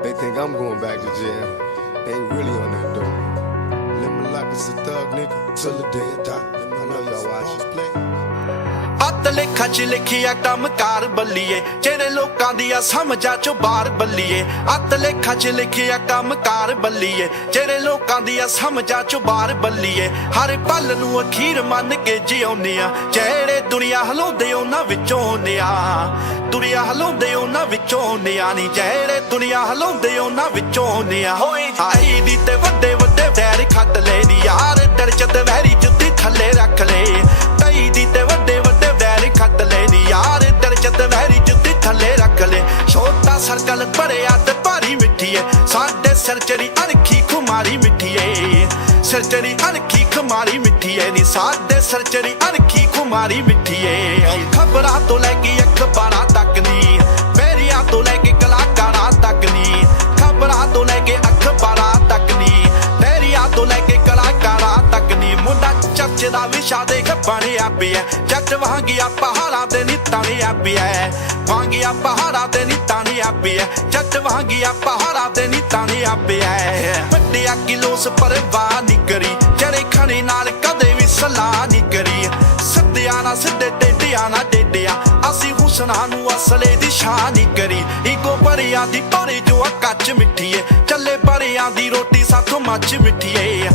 They think I'm going back to jail. They ain't really on that dope. Live my life as a thug, nigga, till the day I die. I know y'all watching. Play. ਅੱਤ ਲੇਖਾਂ 'ਚ ਲਿਖਿਆ ਕੰਮਕਾਰ ਬੱਲੀਏ ਜਿਹੜੇ ਲੋਕਾਂ ਦੀਆਂ ਸਮਝਾਂ 'ਚੋਂ ਬਾਹਰ ਬੱਲੀਏ ਅੱਤ ਲੇਖਾਂ 'ਚ ਲਿਖਿਆ ਕੰਮਕਾਰ ਬੱਲੀਏ ਜਿਹੜੇ ਲੋਕਾਂ ਦੀਆਂ ਸਮਝਾਂ 'ਚੋਂ ਬਾਹਰ ਬੱਲੀਏ ਹਰ ਪਲ ਨੂੰ ਅਖੀਰ ਮੰਨ ਕੇ ਜਿਉਂਦੇ ਆ ਜਿਹੜੇ ਦੁਨੀਆ ਹਲਾਉਂਦੇ ਉਹਨਾਂ ਵਿੱਚੋਂ ਹੁੰਦੇ ਆ ਦੁਨੀਆ ਹਲਾਉਂਦੇ ਉਹਨਾਂ ਵਿੱਚੋਂ ਹੁੰਦੇ ਆ ਨੀ ਜਿਹੜੇ ਦੁਨੀਆ ਹਲਾਉਂਦੇ ਉਹਨਾਂ ਵਿੱਚੋਂ ਹੁੰਦੇ ਆ ਆਈ ਦੀ ਤੇ ਵੱਡੇ ਵੱਡੇ ਵੈਰ ਖੱਟ ਲੈ ਦੀ ਯਾਰ ਡਰ ਚ ਦਵੈਰੀ ਜੁੱਤੀ ਥੱਲੇ ਰੱਖ ਲੈ ਤਈ ਦੀ ਤੇ ਵੱਡੇ ਵੱਡੇ ਵੈਰ ਖੱਟ ਲੈ ਨੀ ਯਾਰ ਡਰ ਚ ਦਵੈਰੀ ਜੁੱਤੀ ਥੱਲੇ ਰੱਖ ਲੈ ਛੋਟਾ ਸਰਕਲ ਭਰਿਆ ਤੇ ਭਾਰੀ ਮਿੱਠੀ ਏ ਸਾਡੇ ਸਿਰ ਚੜੀ ਅਣਖੀ ਖੁਮਾਰੀ ਮਿੱਠੀ ਏ ਸਿਰ ਚੜੀ ਅਣਖੀ ਖੁਮਾਰੀ ਮਿੱਠੀ ਏ ਨੀ ਸਾਡੇ ਸਿਰ ਚੜੀ ਅਣਖੀ ਖੁਮਾਰੀ ਮਿੱਠੀ ਏ ਖਬਰਾਂ ਤੋਂ ਲੈ ਕੇ ਅਖਬਾਰਾਂ ਤੱਕ ਨੀ ਮੇਰੀਆਂ ਤੋਂ ਲੈ ਕੇ ਕਲਾਕਾਰਾਂ ਤੱਕ ਨੀ ਖਬਰਾਂ ਤੋਂ ਲੈ ਕੇ ਅਖਬਾਰਾਂ ਤੱਕ ਨੀ ਮੇਰੀਆਂ ਤੋਂ ਲੈ ਕੇ ਕਲਾਕਾਰਾਂ ਤੱਕ ਨੀ ਮੁੰਡਾ ਚਰਚ ਦਾ ਵਿਸ਼ਾ ਦੇਖ ਬਣਿਆ ਪਿਆ ਜੱਟ ਵਾਂਗਿਆ ਪਹਾੜਾਂ ਤੇ ਨੀ ਤਾਣਿਆ ਪਿਆ ਵਾਂਗਿਆ ਪਹਾੜਾਂ ਤੇ ਨੀ ਤਾਣਿਆ ਪਿਆ ਜੱਟ ਵਾਂਗਿਆ ਪਹਾੜਾਂ ਤੇ ਨੀ ਤਾਣਿਆ ਪਿਆ ਵੱਡਿਆ ਕਿਲੋਸ ਪਰਵਾਹ ਨੀ ਕਰੀ ਜਿਹੜੇ ਖਣੇ ਨਾਲ ਕਦੇ ਵੀ ਸਲਾਹ ਨੀ ਕਰੀ ਸਿੱਧਿਆਂ ਨਾ ਸਿੱਧੇ ਟੇਢਿਆਂ ਨਾ ਟੇਢਿਆਂ ਅਸੀਂ ਹੁਸਨਾਂ ਨੂੰ ਅਸਲੇ ਦੀ ਸ਼ਾਨ ਨੀ ਕਰੀ ਈਗੋ ਬੜਿਆਂ ਦੀ ਭਰੇ ਜੋ ਕੱਚ ਮਿੱਠੀ ਏ ਚੱਲੇ ਬੜਿਆਂ ਦੀ ਰੋਟੀ ਸਾਥੋਂ ਮੱਚ ਮਿੱਠੀ ਏ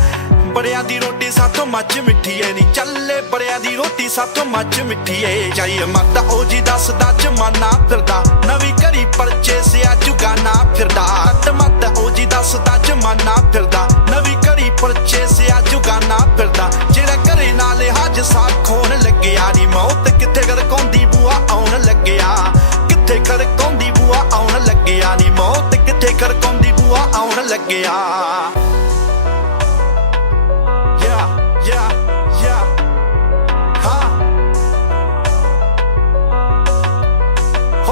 ਬੜਿਆਂ ਦੀ ਰੋਟੀ ਸਾਥੋਂ ਮੱਚ ਮਿੱਠੀ ਏ ਨੀ ਚੱਲੇ ਬੜਿਆਂ ਦੀ ਰੋਟੀ ਸਾਥੋਂ ਮੱਚ ਮਿੱਠੀ ਏ ਜਾਈ ਮੱਤ ਉਹ ਜੀ ਦੱਸਦਾ ਜਮਾਨਾ ਫਿਰਦਾ ਨਵੀਂ ਘੜੀ ਪਰਚੇ ਸਿਆ ਜੁਗਾਨਾ ਫਿਰਦਾ ਮੱਤ ਉਹ ਜੀ ਦੱਸਦਾ ਜਮਾਨਾ ਫਿਰਦਾ ਨਵੀਂ ਘੜੀ ਪਰਚੇ ਸਿਆ ਜੁਗਾਨਾ ਫਿਰਦਾ ਜਿਹੜਾ ਘਰੇ ਨਾਲ ਹੱਜ ਸਾਥ ਖੋਣ ਲੱਗਿਆ ਨੀ ਮੌਤ ਕਿੱਥੇ ਗਰਕਾਉਂਦੀ ਬੂਆ ਆਉਣ ਲੱਗਿਆ ਕਿੱਥੇ ਗਰਕਾਉਂਦੀ ਬੂਆ ਆਉਣ ਲੱਗਿਆ ਨੀ ਮੌਤ ਕਿੱਥੇ ਗਰਕਾਉਂਦੀ ਬੂਆ ਆਉਣ ਲੱਗਿਆ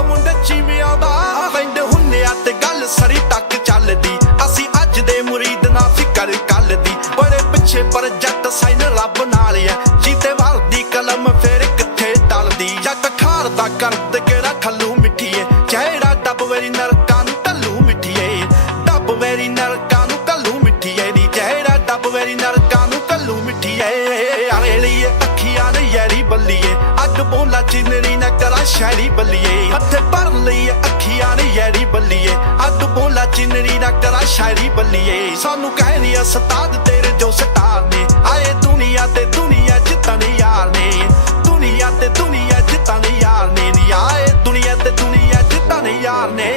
ਮੁੰਡੇ ਚੀਵਿਆਂ ਦਾ ਵੰਡ ਹੁੰਨਿਆ ਤੇ ਗੱਲ ਸਰੀ ਤੱਕ ਚੱਲਦੀ ਅਸੀਂ ਅੱਜ ਦੇ ਮੁਰੀਦ ਨਾ ਫਿਕਰ ਕੱਲ ਦੀ ਬੜੇ ਪਿੱਛੇ ਪਰ ਜੱਟ ਸਾਈਨ ਰੱਬ ਨਾਲ ਐ ਜੀਤੇ ਵਰਦੀ ਕਲਮ ਫੇਰ ਕਿੱਥੇ ਟਲਦੀ ਜੱਟ ਖਾਰ ਦਾ ਕਰਦ ਕਿਹੜਾ ਖੱਲੂ ਮਿੱਠੀ ਏ ਜਿਹੜਾ ਡੱਬ ਵੇਰੀ ਨਰਕਾਂ ਨੂੰ ਢੱਲੂ ਮਿੱਠੀ ਏ ਡੱਬ ਵੇਰੀ ਨਰਕਾਂ ਨੂੰ ਕੱਲੂ ਮਿੱਠੀ ਏ ਨੀ ਜਿਹੜਾ ਡੱਬ ਵੇਰੀ ਨਰਕਾਂ ਨੂੰ ਕੱਲੂ ਮਿੱਠੀ ਏ ਆਵੇਲੀਏ ਅੱਖੀਆਂ ਨੇ ਯਾਰੀ ਬੱਲੀਏ ਅੱਗ ਬੋਲਾ ਚਿੰਨਰੀ ਨਾ ਕਰਾ ਸ਼ਾਇਰੀ ਬੱਲੀਏ ਹੱਥੇ ਭਰ ਲਈਏ ਅੱਖੀਆਂ ਨੇ ਯਾਰੀ ਬੱਲੀਏ ਅੱਗ ਬੋਲਾ ਚਿੰਨਰੀ ਨਾ ਕਰਾ ਸ਼ਾਇਰੀ ਬੱਲੀਏ ਸਾਨੂੰ ਕਹਿ ਉਸਤਾਦ ਤੇਰੇ ਜੋ ਸਟਾਰ ਨੇ ਆਏ ਦੁਨੀਆ ਤੇ ਦੁਨੀਆ ਜਿੱਤਾਂ ਨੇ ਯਾਰ ਨੇ ਦੁਨੀਆ ਤੇ ਦੁਨੀਆ ਜਿੱਤਾਂ ਨੇ ਯਾਰ ਨੇ ਨੀ ਆਏ ਦੁਨੀਆ ਤੇ ਦੁਨੀਆ ਜਿੱਤਾਂ ਨੇ ਯਾਰ ਨੇ